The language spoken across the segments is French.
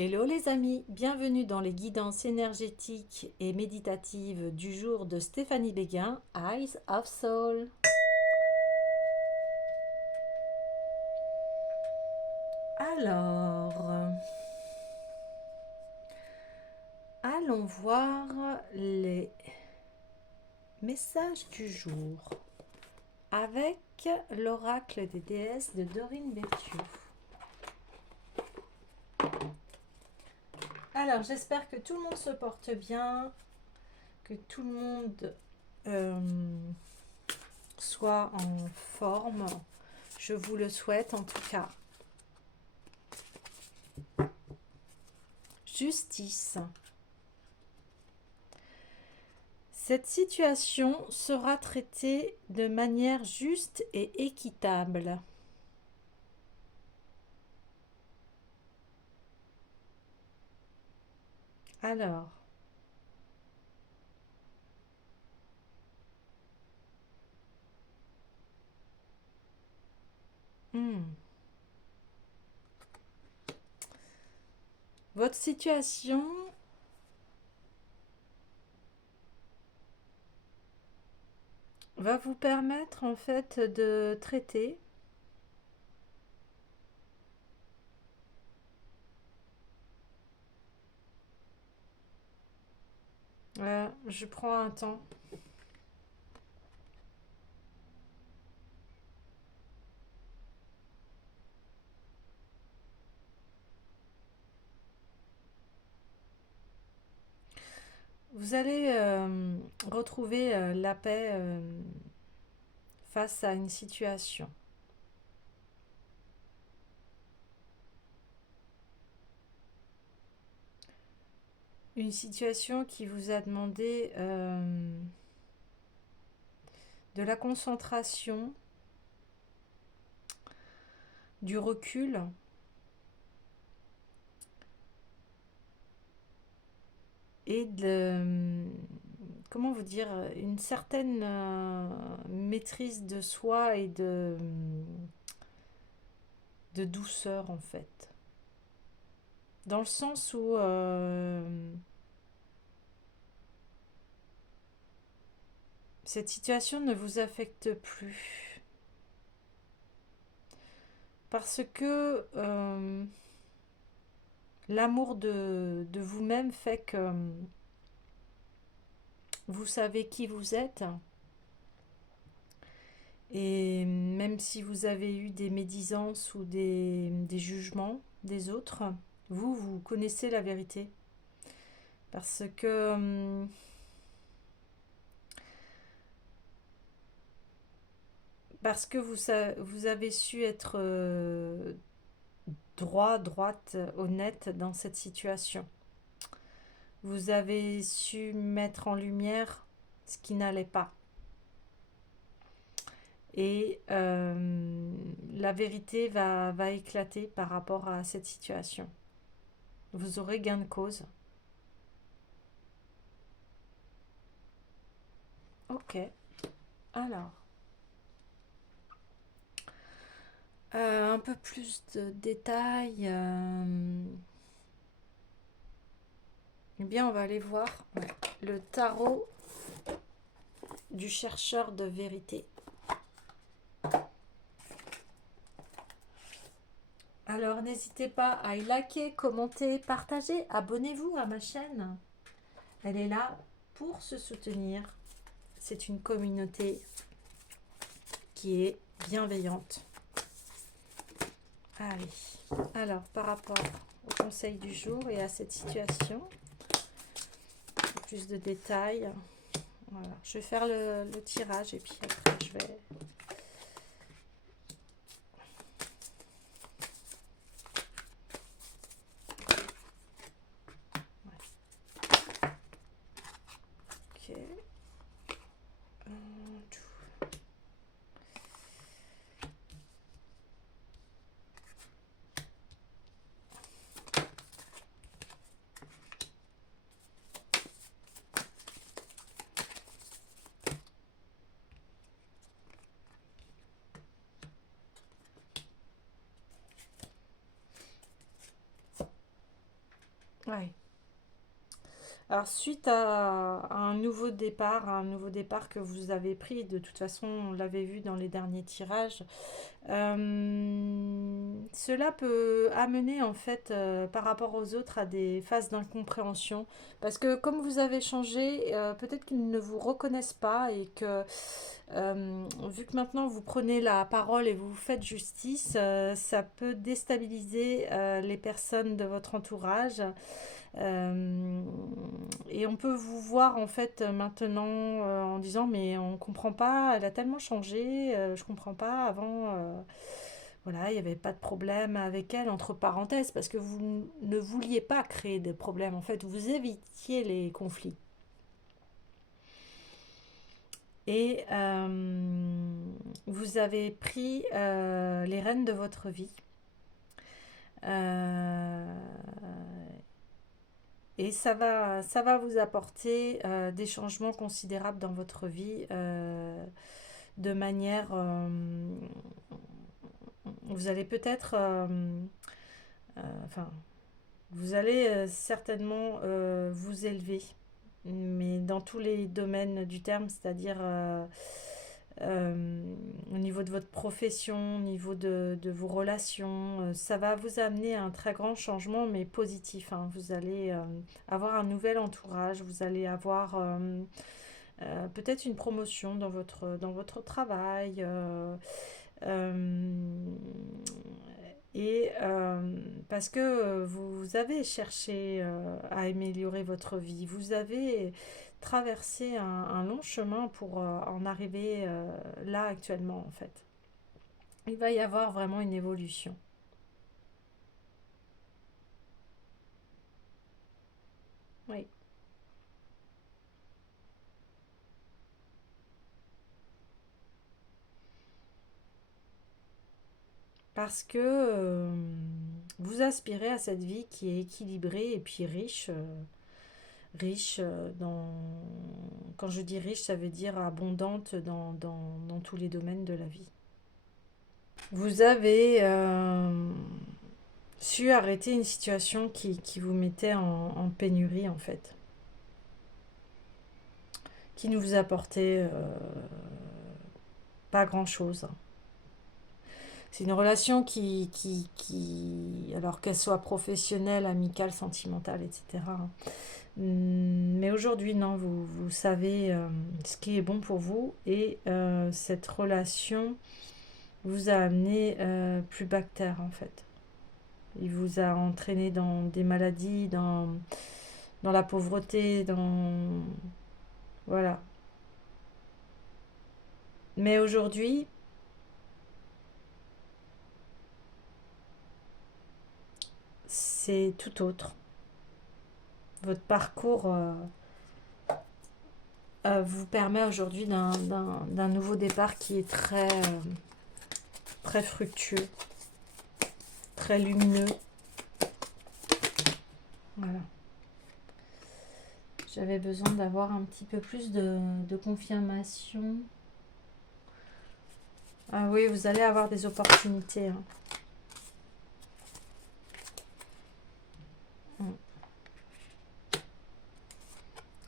Hello les amis, bienvenue dans les guidances énergétiques et méditatives du jour de Stéphanie Béguin, Eyes of Soul. Alors, allons voir les messages du jour avec l'oracle des déesses de Dorine Virtue. Alors, j'espère que tout le monde se porte bien, que tout le monde soit en forme. Je vous le souhaite en tout cas. Justice. Cette situation sera traitée de manière juste et équitable. Alors, votre situation va vous permettre en fait de traiter je prends un temps. Vous allez retrouver la paix face à une situation. Une situation qui vous a demandé de la concentration, du recul et de, comment vous dire, une certaine maîtrise de soi et de douceur en fait. Dans le sens où cette situation ne vous affecte plus. Parce que l'amour de vous-même fait que vous savez qui vous êtes. Et même si vous avez eu des médisances ou des jugements des autres, vous connaissez la vérité. Parce que vous avez su être droite, honnête dans cette situation. Vous avez su mettre en lumière ce qui n'allait pas. Et la vérité va éclater par rapport à cette situation. Vous aurez gain de cause. Ok. Alors, un peu plus de détails. Eh bien, on va aller voir le tarot du chercheur de vérité. Alors, n'hésitez pas à liker, commenter, partager, abonnez-vous à ma chaîne. Elle est là pour se soutenir. C'est une communauté qui est bienveillante. Allez, alors par rapport au conseil du jour et à cette situation, plus de détails. Voilà, je vais faire le tirage et puis après je vais... Ok. Ouais. Alors, suite à un nouveau départ que vous avez pris, de toute façon, on l'avait vu dans les derniers tirages, cela peut amener en fait par rapport aux autres à des phases d'incompréhension parce que comme vous avez changé, peut-être qu'ils ne vous reconnaissent pas et que vu que maintenant vous prenez la parole et vous faites justice, ça peut déstabiliser les personnes de votre entourage. Euh, et on peut vous voir en fait maintenant en disant mais on comprend pas, elle a tellement changé, je comprends pas avant. Voilà, il n'y avait pas de problème avec elle, entre parenthèses, parce que vous ne vouliez pas créer de problèmes. En fait, vous évitiez les conflits. Et vous avez pris les rênes de votre vie. Euh, et ça va vous apporter des changements considérables dans votre vie de manière... vous allez peut-être... enfin, vous allez certainement vous élever, mais dans tous les domaines du terme, c'est-à-dire au niveau de votre profession, au niveau de vos relations, ça va vous amener à un très grand changement, mais positif, hein. Vous allez avoir un nouvel entourage, vous allez avoir peut-être une promotion dans votre travail. Euh, et parce que vous avez cherché à améliorer votre vie, vous avez traversé un long chemin pour en arriver là actuellement en fait. Il va y avoir vraiment une évolution. Oui. Parce que vous aspirez à cette vie qui est équilibrée et puis riche. Riche dans... Quand je dis riche, ça veut dire abondante dans tous les domaines de la vie. Vous avez su arrêter une situation qui vous mettait en pénurie en fait, qui ne vous apportait pas grand-chose. C'est une relation alors qu'elle soit professionnelle, amicale, sentimentale, etc. Mais aujourd'hui, non, vous savez ce qui est bon pour vous et cette relation vous a amené plus bas que terre en fait. Il vous a entraîné dans des maladies, dans la pauvreté, dans... Voilà. Mais aujourd'hui, c'est tout autre. Votre parcours vous permet aujourd'hui d'un nouveau départ qui est très fructueux, très lumineux. Voilà. J'avais besoin d'avoir un petit peu plus de confirmation. Ah oui, vous allez avoir des opportunités, hein.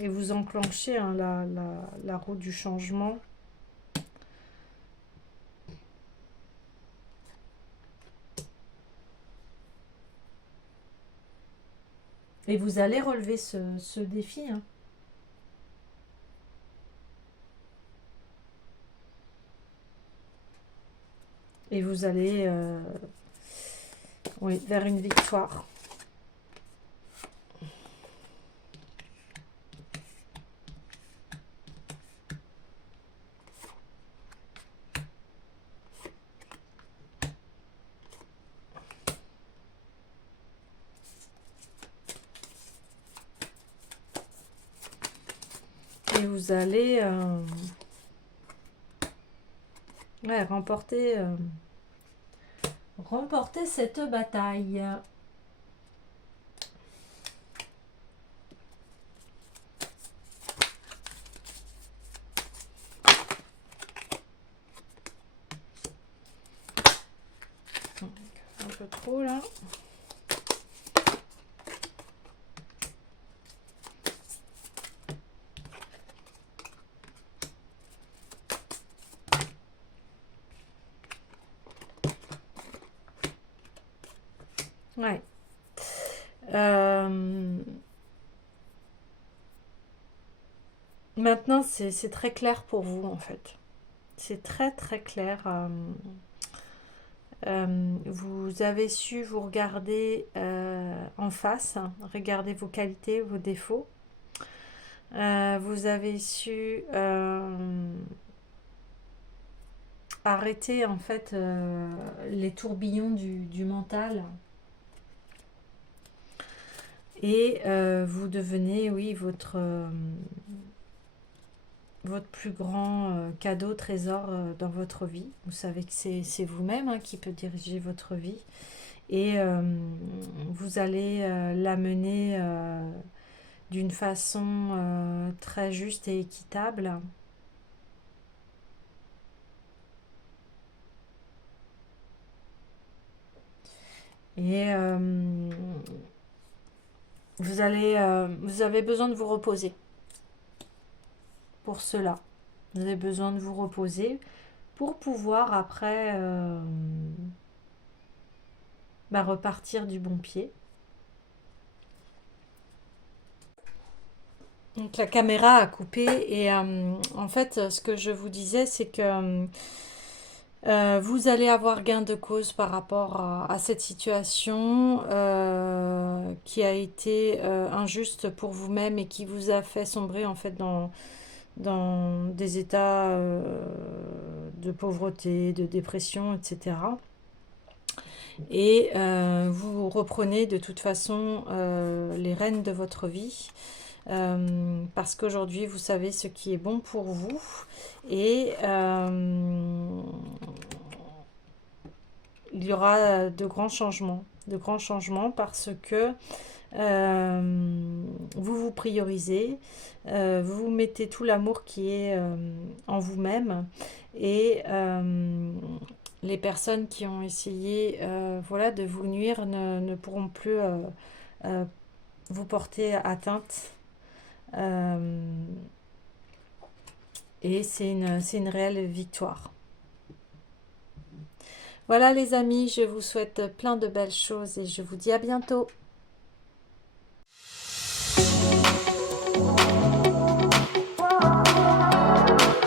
Et vous enclenchez hein, la roue du changement. Et vous allez relever ce défi, hein. Et vous allez oui, vers une victoire. Et vous allez ouais, remporter cette bataille. Un peu trop là. Ouais. Euh, Maintenant, c'est très clair pour vous, en fait. C'est très, très clair. Vous avez su vous regarder en face, hein, regarder vos qualités, vos défauts. Vous avez su arrêter, en fait, les tourbillons du mental. Et vous devenez, oui, votre plus grand cadeau, trésor dans votre vie. Vous savez que c'est vous-même hein, qui peut diriger votre vie. Et vous allez l'amener d'une façon très juste et équitable. Et vous avez besoin de vous reposer pour cela. Vous avez besoin de vous reposer pour pouvoir après repartir du bon pied. Donc la caméra a coupé et en fait ce que je vous disais c'est que vous allez avoir gain de cause par rapport à cette situation qui a été injuste pour vous-même et qui vous a fait sombrer en fait dans des états de pauvreté, de dépression, etc. Et vous reprenez de toute façon les rênes de votre vie parce qu'aujourd'hui vous savez ce qui est bon pour vous et il y aura de grands changements parce que vous vous priorisez, vous mettez tout l'amour qui est en vous-même et les personnes qui ont essayé voilà, de vous nuire ne pourront plus euh, vous porter atteinte. Et c'est une réelle victoire. Voilà les amis, je vous souhaite plein de belles choses et je vous dis à bientôt.